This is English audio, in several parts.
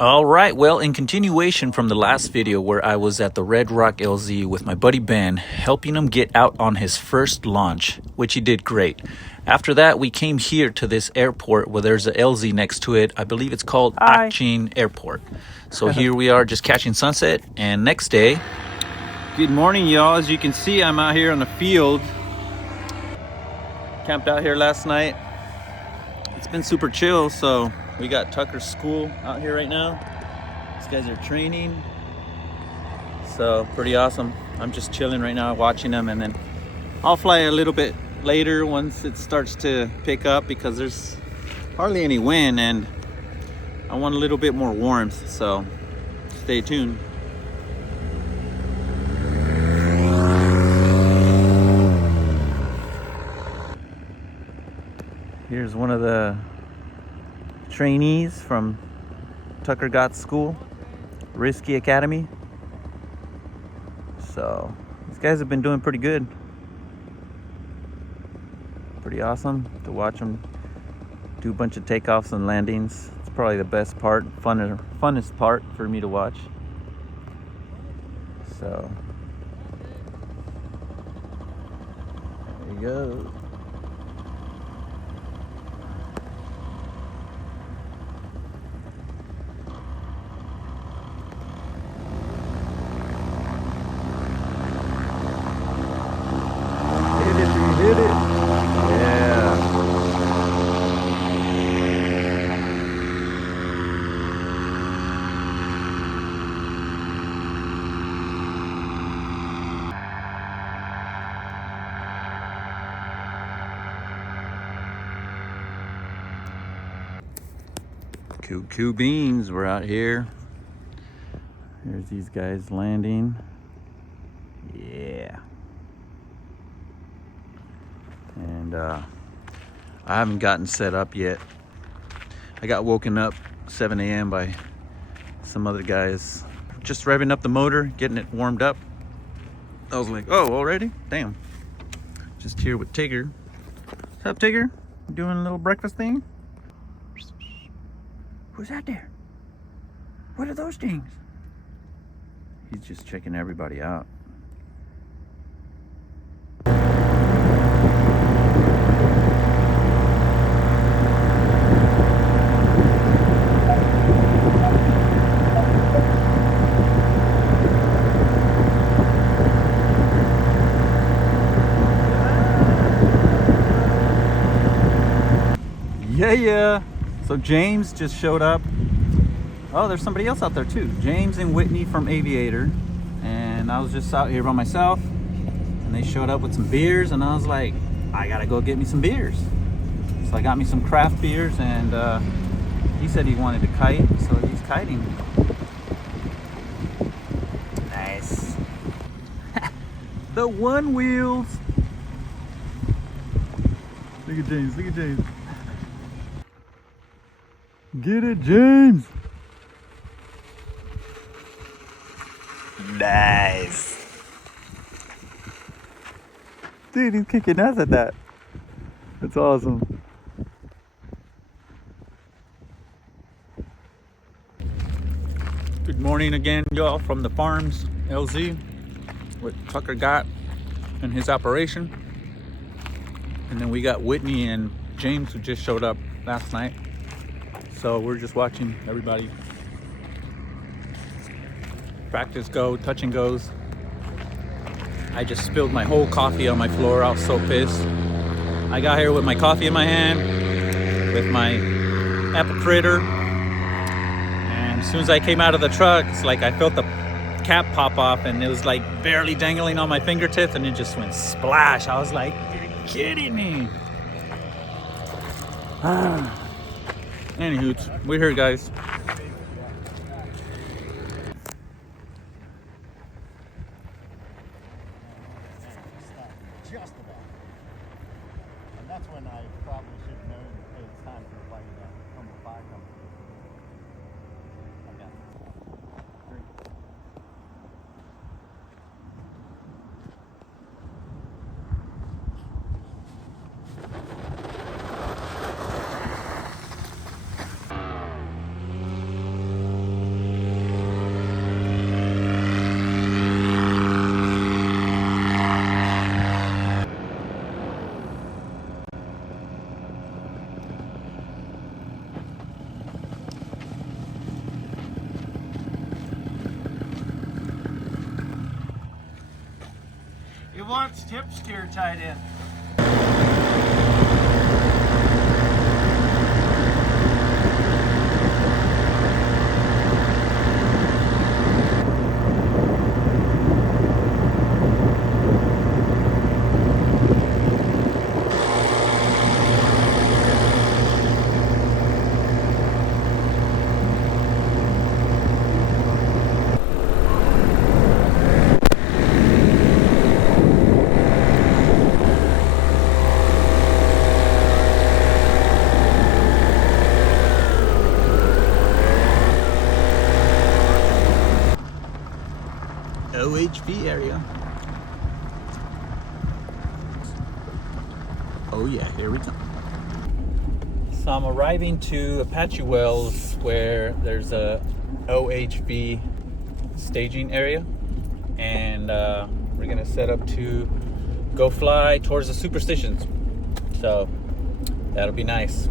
All right, well, in continuation from the last video where I was at the Red Rock LZ with my buddy Ben, helping him get out on his first launch, which he did great. After that, we came here to this airport where there's a LZ next to it. I believe it's called Achin Airport. So here we are just catching sunset, and next day... Good morning, y'all. As you can see, I'm out here on the field. Camped out here last night. It's been super chill, so we got Tucker's school out here right now. These guys are training, so pretty awesome. I'm just chilling right now watching them, and then I'll fly a little bit later once it starts to pick up because there's hardly any wind and I want a little bit more warmth, so stay tuned. Here's one of the trainees from Tucker Gott's school, Risky Academy. So these guys have been doing pretty good. Pretty awesome to watch them do a bunch of takeoffs and landings. It's probably the best part, funnest part for me to watch. So there you go. Hit it. Yeah. Cool beans, we're out here. Here's these guys landing. Yeah. And I haven't gotten set up yet. I got woken up 7 a.m. by some other guys just revving up the motor, getting it warmed up. I was like, oh, already? Damn. Just here with Tigger. What's up, Tigger? Doing a little breakfast thing? Who's that there? What are those things? He's just checking everybody out. Yeah. So James just showed up. Oh, there's somebody else out there too. James and Whitney from Aviator. And I was just out here by myself. And they showed up with some beers. And I was like, I gotta go get me some beers. So I got me some craft beers. And he said he wanted to kite. So he's kiting. Nice. The one wheels. Look at James. Look at James. Get it, James! Nice! Dude, he's kicking ass at that. That's awesome. Good morning again, y'all, from the farms, LZ, what Tucker got in his operation. And then we got Whitney and James who just showed up last night. So we're just watching everybody practice go, touch and goes. I just spilled my whole coffee on my floor. I was so pissed. I got here with my coffee in my hand, with my apple fritter. And as soon as I came out of the truck, it's like I felt the cap pop off and it was like barely dangling on my fingertips and it just went splash. I was like, you're kidding me. Anywho, we're here, guys. Just about. And that's when I probably should have known that it's time for like number 5 company. wants tip steer tied in. OHV area. Oh yeah, here we come. So I'm arriving to Apache Wells where there's a OHV staging area, and we're gonna set up to go fly towards the superstitions. So that'll be nice.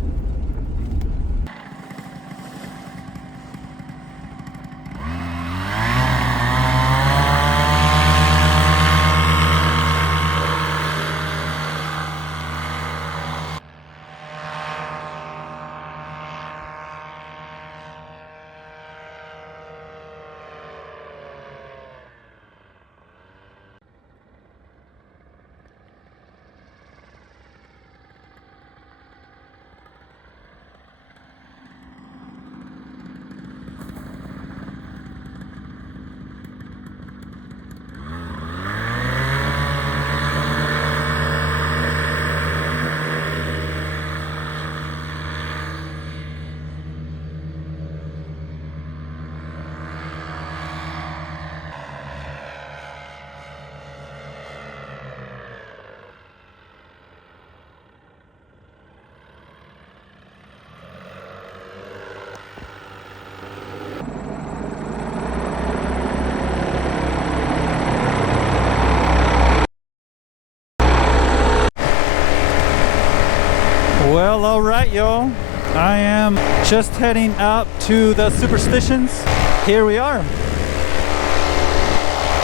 Well, all right, y'all. I am just heading out to the superstitions. Here we are.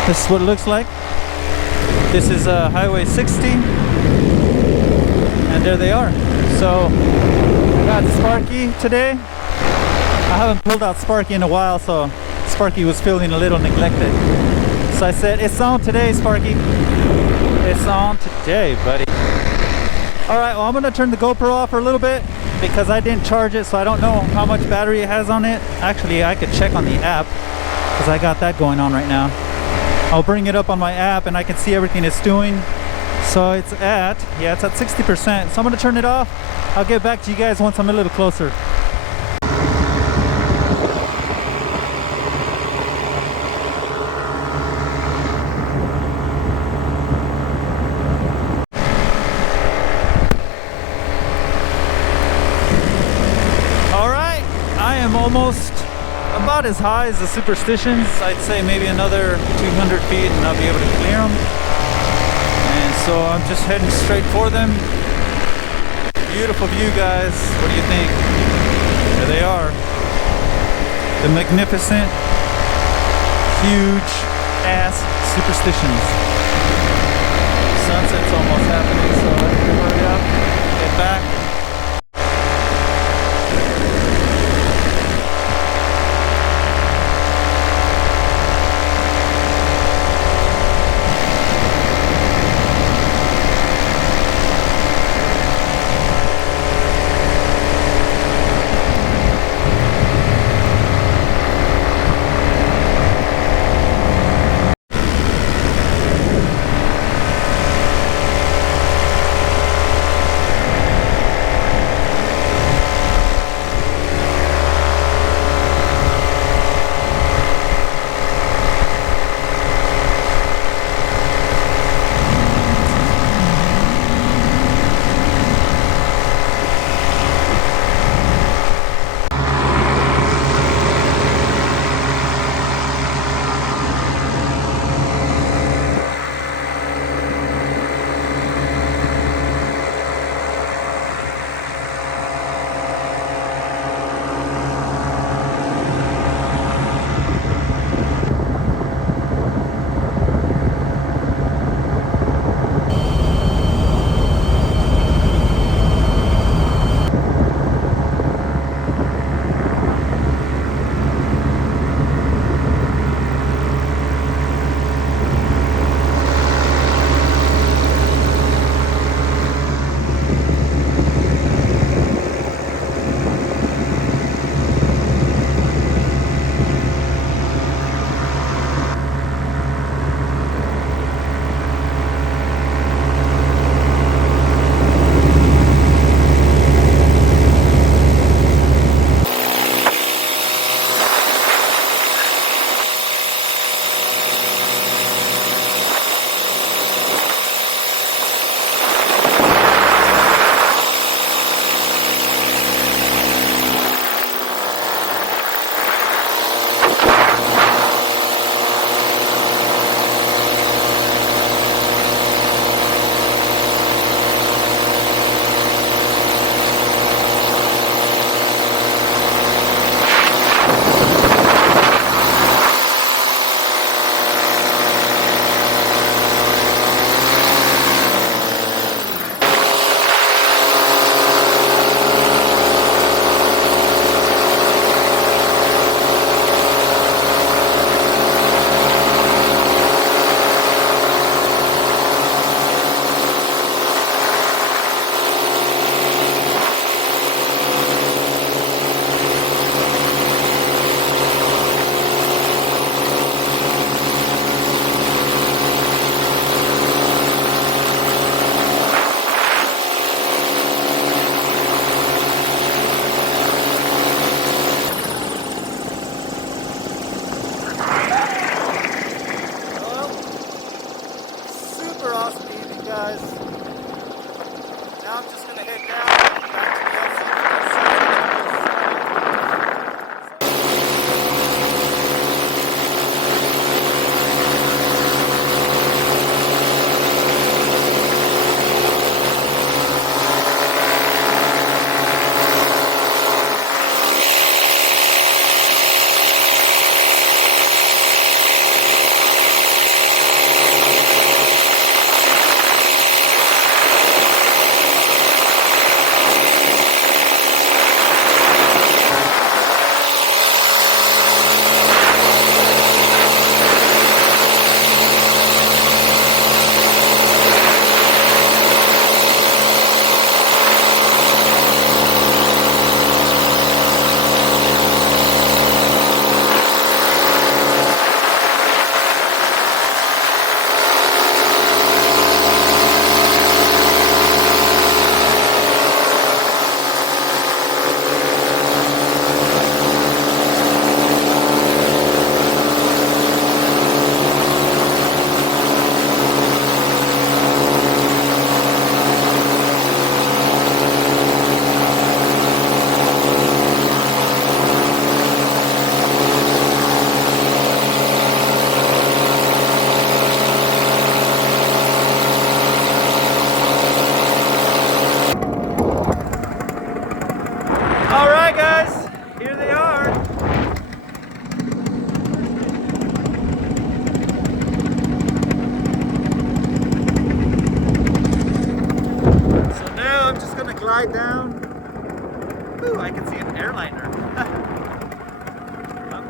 This is what it looks like. This is Highway 60, and there they are. So I got Sparky today. I haven't pulled out Sparky in a while, so Sparky was feeling a little neglected. So I said, "It's on today, Sparky. It's on today, buddy." All right, well, I'm gonna turn the GoPro off for a little bit because I didn't charge it, so I don't know how much battery it has on it. Actually, I could check on the app because I got that going on right now. I'll bring it up on my app and I can see everything it's doing. So it's at 60%. So I'm gonna turn it off. I'll get back to you guys once I'm a little closer. Almost about as high as the superstitions. I'd say maybe another 200 feet and I'll be able to clear them. And so I'm just heading straight for them. Beautiful view, guys. What do you think? There they are. The magnificent, huge ass superstitions. Sunset's almost happening, so I have to hurry up, get back.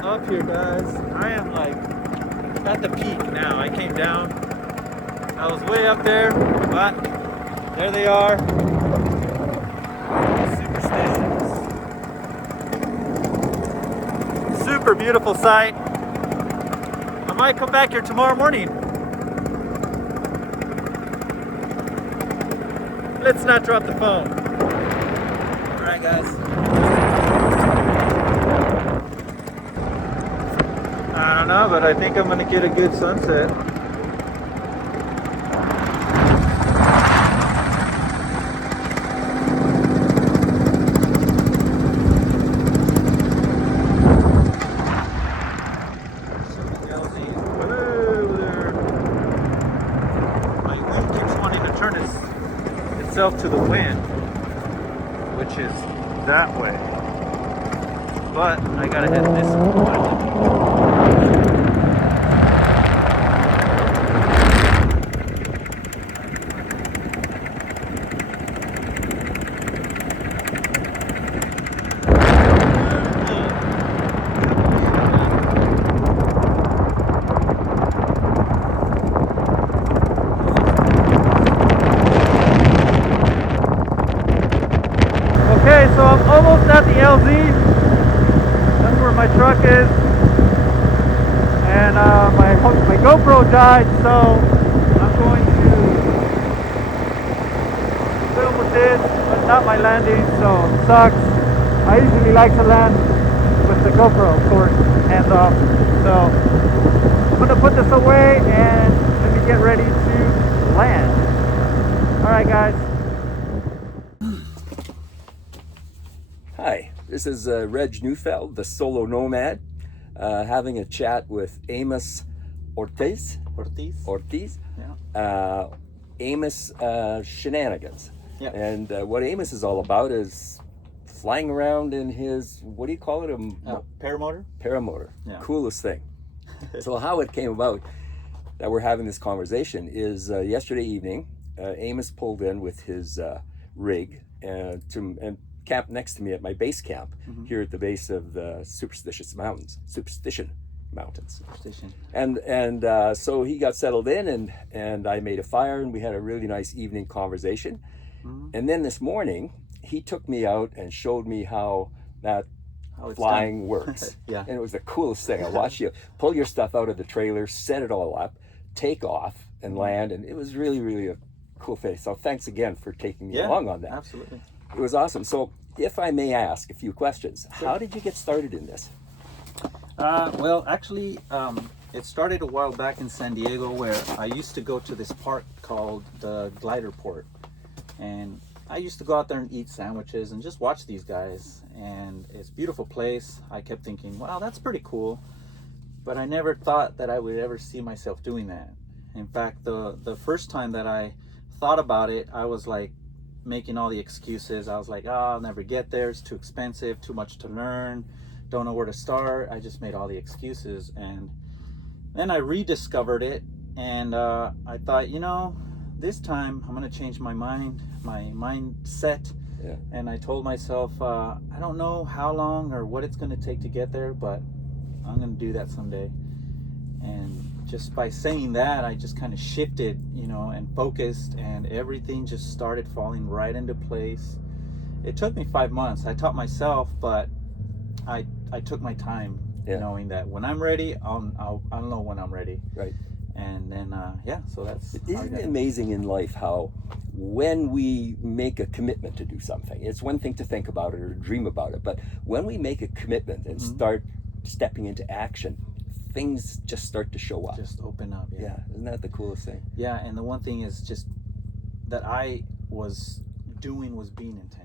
up here, guys. I am like at the peak now. I came down. I was way up there, but there they are. Superstitions. Super beautiful sight. I might come back here tomorrow morning. Let's not drop the phone. All right, guys. I don't know, but I think I'm gonna get a good sunset. My wind keeps wanting to turn itself to the wind, which is that way. But I gotta head this way. Okay, so I'm almost at the LZ. That's where my truck is. And my GoPro died, so I'm going to film with this, but not my landing, so it sucks. I usually like to land with the GoPro, of course, hands off. So I'm gonna put this away and let me get ready to land. Alright guys. Hi, this is Reg Neufeld, the solo nomad, having a chat with Amos Ortiz. Yeah. Amos Shenanigans. Yeah. And what Amos is all about is flying around in his, what do you call it? Paramotor? Paramotor. Yeah. Coolest thing. So how it came about that we're having this conversation is yesterday evening, Amos pulled in with his rig and camped next to me at my base camp here at the base of the Superstition Mountains. And so he got settled in, and I made a fire, and we had a really nice evening conversation. And then this morning, he took me out and showed me how flying works. Yeah. And it was the coolest thing. I watched you pull your stuff out of the trailer, set it all up, take off, and land, and it was really, really a cool thing. So thanks again for taking me along on that. Absolutely. It was awesome. So if I may ask a few questions, Sure. How did you get started in this? Well, actually, it started a while back in San Diego, where I used to go to this park called the Glider Port. And I used to go out there and eat sandwiches and just watch these guys. And it's a beautiful place. I kept thinking, wow, that's pretty cool. But I never thought that I would ever see myself doing that. In fact, the first time that I thought about it, I was like making all the excuses. I was like, oh, I'll never get there. It's too expensive, too much to learn. Don't know where to start. I just made all the excuses. And then I rediscovered it. And I thought, this time I'm going to change my mindset. Yeah. And I told myself, I don't know how long or what it's going to take to get there, but I'm going to do that someday. And just by saying that, I just kind of shifted, and focused, and everything just started falling right into place. It took me 5 months. I taught myself, but I took my time, knowing that when I'm ready, I'll know when I'm ready. Right. And then, so that's... Isn't it amazing in life how when we make a commitment to do something, it's one thing to think about it or dream about it, but when we make a commitment and start stepping into action, things just start to show up. Just open up, Yeah, isn't that the coolest thing? Yeah, and the one thing is just that I was doing was being intentional.